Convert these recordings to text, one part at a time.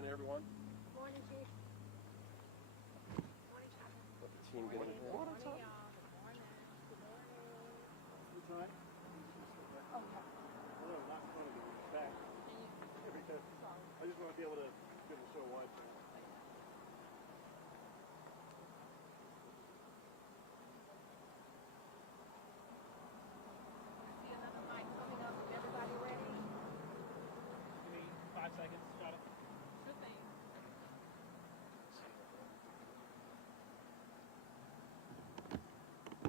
again, everyone. Morning, Chief. Morning, Chief. Let the team get in here. Morning, y'all. Good morning. Good morning. Who's tonight? Oh, yeah. No, not in front of you. Back. Yeah, because I just want to be able to give the show wide. See another mic coming up. Is everybody ready? Give me 5 seconds, shut up. Sure thing.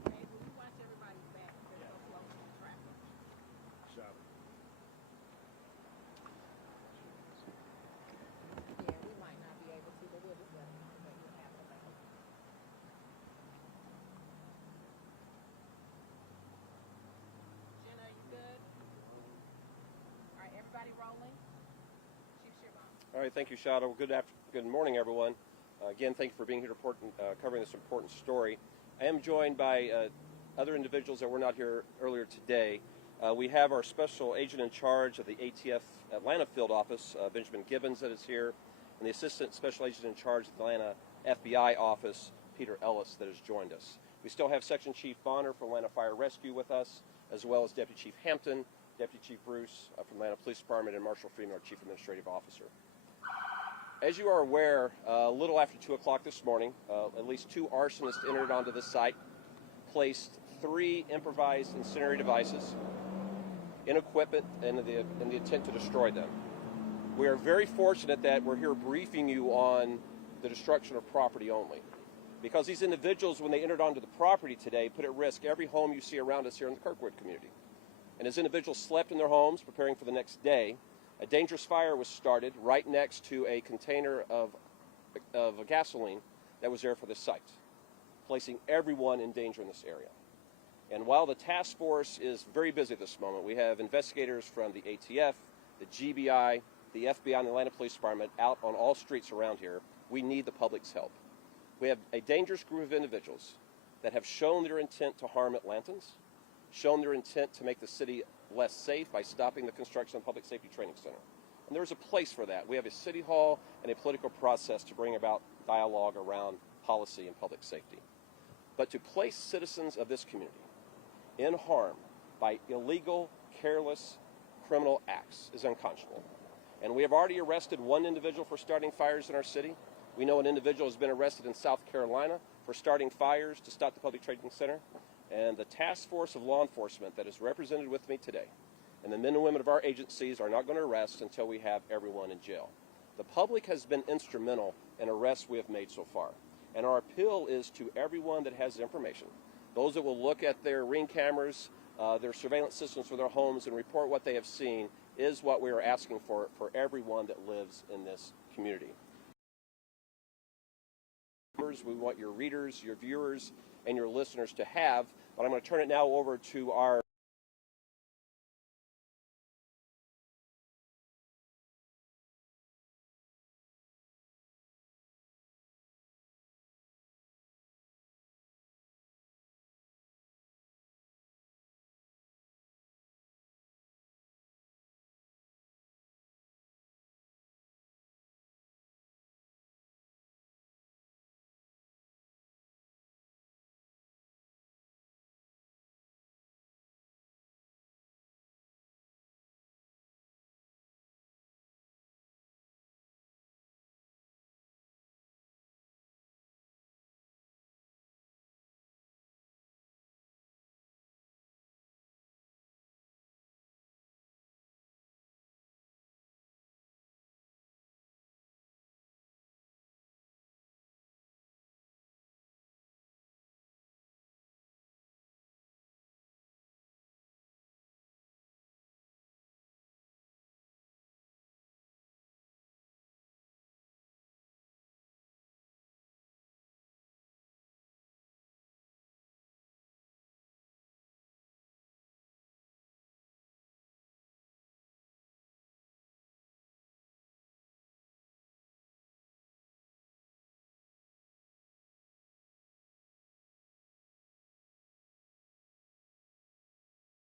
Okay, well, we watch everybody's back. They're so close to the traffic. Shot. Yeah, we might not be able to, but we'll just let them know that we'll have it back. Jenna, you good? All right, everybody rolling? Chief Shearbone. All right, thank you, Shadow. Good morning, everyone. Again, thank you for being here covering this important story. I am joined by other individuals that were not here earlier today. We have our special agent in charge of the ATF Atlanta field office, Benjamin Gibbons, that is here, and the assistant special agent in charge of the Atlanta FBI office, Peter Ellis, that has joined us. We still have Section Chief Bonner from Atlanta Fire Rescue with us, as well as Deputy Chief Hampton, Deputy Chief Bruce from Atlanta Police Department, and Marshal Freeman, our Chief Administrative Officer. As you are aware, a little after 2 o'clock this morning, at least 2 arsonists entered onto the site, placed 3 improvised incendiary devices in equipment in the intent to destroy them. We are very fortunate that we're here briefing you on the destruction of property only, because these individuals, when they entered onto the property today, put at risk every home you see around us here in the Kirkwood community. And as individuals slept in their homes preparing for the next day, a dangerous fire was started right next to a container of gasoline that was there for the site, placing everyone in danger in this area. And while the task force is very busy at this moment, we have investigators from the ATF, the GBI, the FBI, and the Atlanta Police Department out on all streets around here. We need the public's help. We have a dangerous group of individuals that have shown their intent to harm Atlantans, shown their intent to make the city less safe by stopping the construction of the Public Safety Training Center. And there's a place for that. We have a city hall and a political process to bring about dialogue around policy and public safety. But to place citizens of this community in harm by illegal, careless, criminal acts is unconscionable. And we have already arrested 1 individual for starting fires in our city. We know an individual has been arrested in South Carolina for starting fires to stop the Public Training Center. And the task force of law enforcement that is represented with me today, and the men and women of our agencies, are not going to arrest until we have everyone in jail. The public has been instrumental in arrests we have made so far. And our appeal is to everyone that has information, those that will look at their Ring cameras, their surveillance systems for their homes, and report what they have seen, is what we are asking for everyone that lives in this community. We want your readers, your viewers, and your listeners to have, but I'm going to turn it now over to our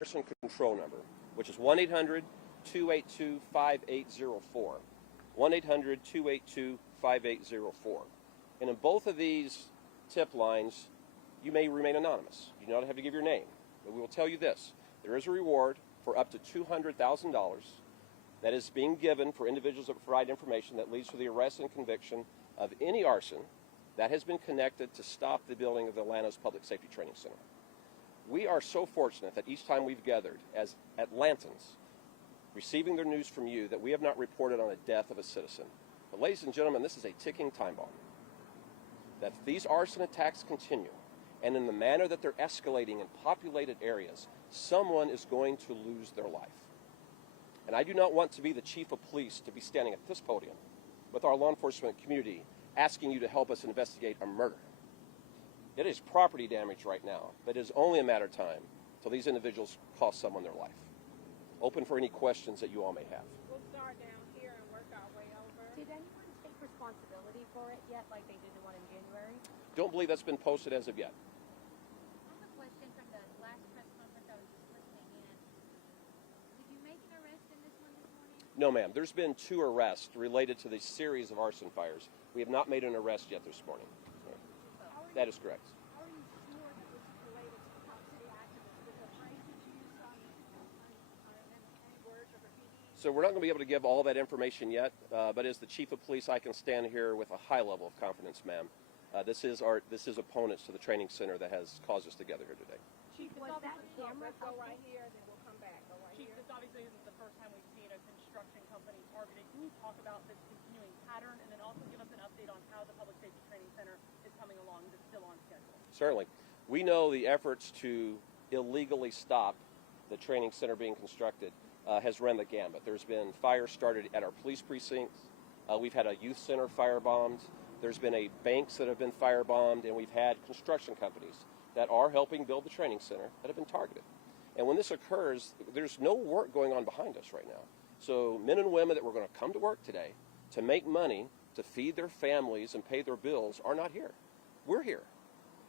Arson control number, which is 1-800-282-5804. 1-800-282-5804. And in both of these tip lines, you may remain anonymous. You do not have to give your name. But we will tell you this. There is a reward for up to $200,000 that is being given for individuals that provide information that leads to the arrest and conviction of any arson that has been connected to stop the building of Atlanta's Public Safety Training Center. We are so fortunate that each time we've gathered as Atlantans, receiving their news from you, that we have not reported on a death of a citizen. But ladies and gentlemen, this is a ticking time bomb. That if these arson attacks continue, and in the manner that they're escalating in populated areas, someone is going to lose their life. And I do not want to be the chief of police to be standing at this podium with our law enforcement community asking you to help us investigate a murder. It is property damage right now, but it is only a matter of time till these individuals cost someone their life. Open for any questions that you all may have. We'll start down here and work our way over. Did anyone take responsibility for it yet, like they did the one in January? Don't believe that's been posted as of yet. I have a question from the last press conference I was just listening in. Did you make an arrest in this one this morning? No, ma'am. There's been 2 arrests related to the series of arson fires. We have not made an arrest yet this morning. That is correct. How are you sure that this is related to the Pop City activists? Was the phrase that you used on any words or graffiti? So we're not going to be able to give all that information yet, but as the chief of police, I can stand here with a high level of confidence, ma'am. This is opponents to the training center that has caused us to gather here today. Chief, Was that camera let's go right here, then we'll come back. Go right Chief, here. this obviously isn't the first time we've seen a construction company targeted. Can you talk about this continuing pattern and then also give us an update on how the Public Safety Training Center is coming along? Is it still on schedule? Certainly. We know the efforts to illegally stop the training center being constructed has run the gambit. There's been fires started at our police precincts. We've had a youth center firebombed. There's been banks that have been firebombed, and we've had construction companies that are helping build the training center that have been targeted. And when this occurs, there's no work going on behind us right now. So men and women that were going to come to work today to make money, to feed their families and pay their bills are not here. We're here.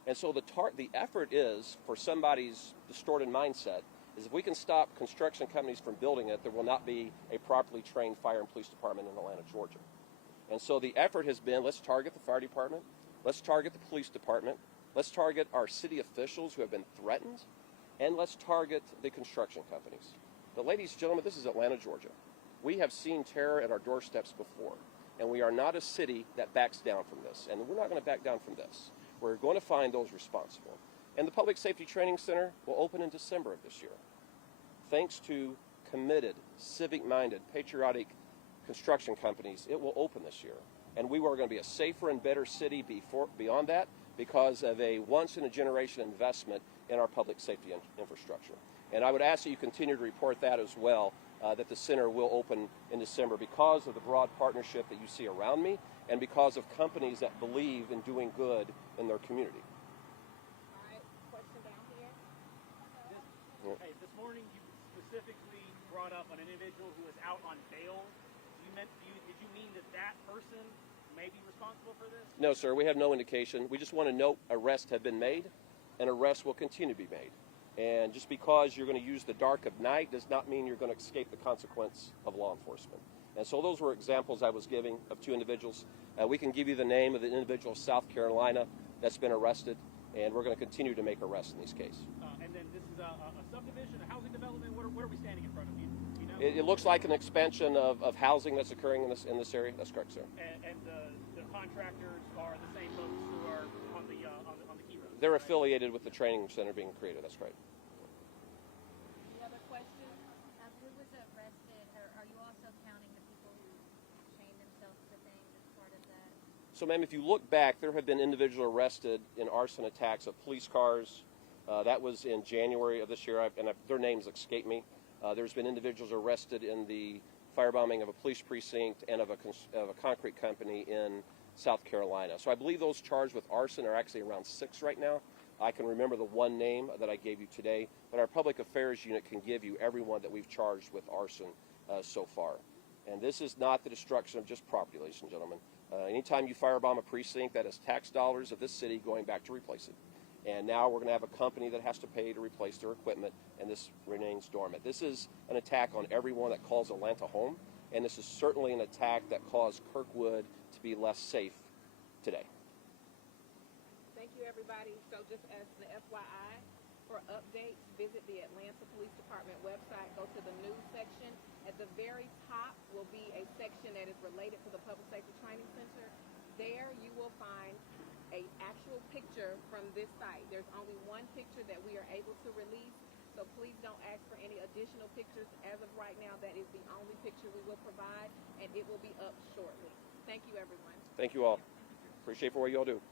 And so the effort is, for somebody's distorted mindset, is if we can stop construction companies from building it, there will not be a properly trained fire and police department in Atlanta, Georgia. And so the effort has been, let's target the fire department, let's target the police department, let's target our city officials who have been threatened, and let's target the construction companies. But ladies and gentlemen, this is Atlanta, Georgia. We have seen terror at our doorsteps before, and we are not a city that backs down from this, and we're not going to back down from this. We're going to find those responsible. And the Public Safety Training Center will open in December of this year. Thanks to committed, civic-minded, patriotic construction companies, it will open this year. And we are going to be a safer and better city beyond that because of a once-in-a-generation investment in our public safety infrastructure. And I would ask that you continue to report that as well, that the center will open in December because of the broad partnership that you see around me and because of companies that believe in doing good in their community. All right, question down here. Hey, this morning you specifically brought up an individual who is out on bail. Did you mean that person may be responsible for this? No, sir, we have no indication. We just want to note arrests have been made, and arrests will continue to be made. And just because you're going to use the dark of night does not mean you're going to escape the consequence of law enforcement. And so those were examples I was giving of 2 individuals. We can give you the name of the individual in South Carolina that's been arrested, and we're going to continue to make arrests in these cases. And then this is a subdivision, a housing development. What are we standing in front of? You know? It looks like an expansion of housing that's occurring in this area. That's correct, sir. And the contractors are the same folks who are on the key roads. They're affiliated with the training center being created. That's right. Any other questions? Who was arrested? Are you also counting the people who chained themselves to things as part of that? So, ma'am, if you look back, there have been individuals arrested in arson attacks of police cars. That was in January of this year, their names escape me. There's been individuals arrested in the firebombing of a police precinct and of a concrete company in South Carolina. So I believe those charged with arson are actually around 6 right now. I can remember the one name that I gave you today, but our public affairs unit can give you everyone that we've charged with arson so far. And this is not the destruction of just property, ladies and gentlemen. Anytime you firebomb a precinct, that is tax dollars of this city going back to replace it. And now we're going to have a company that has to pay to replace their equipment, and this remains dormant. This is an attack on everyone that calls Atlanta home, and this is certainly an attack that caused Kirkwood to be less safe today. Thank you, everybody. So just as the FYI, for updates, visit the Atlanta Police Department website. Go to the news section. At the very top will be a section that is related to the Public Safety Training Center. There you will find an actual picture from this site. There's only one picture that we are able to release, so please don't ask for any additional pictures. As of right now, that is the only picture we will provide, and it will be up shortly. Thank you, everyone. Thank you all. Appreciate for what you all do.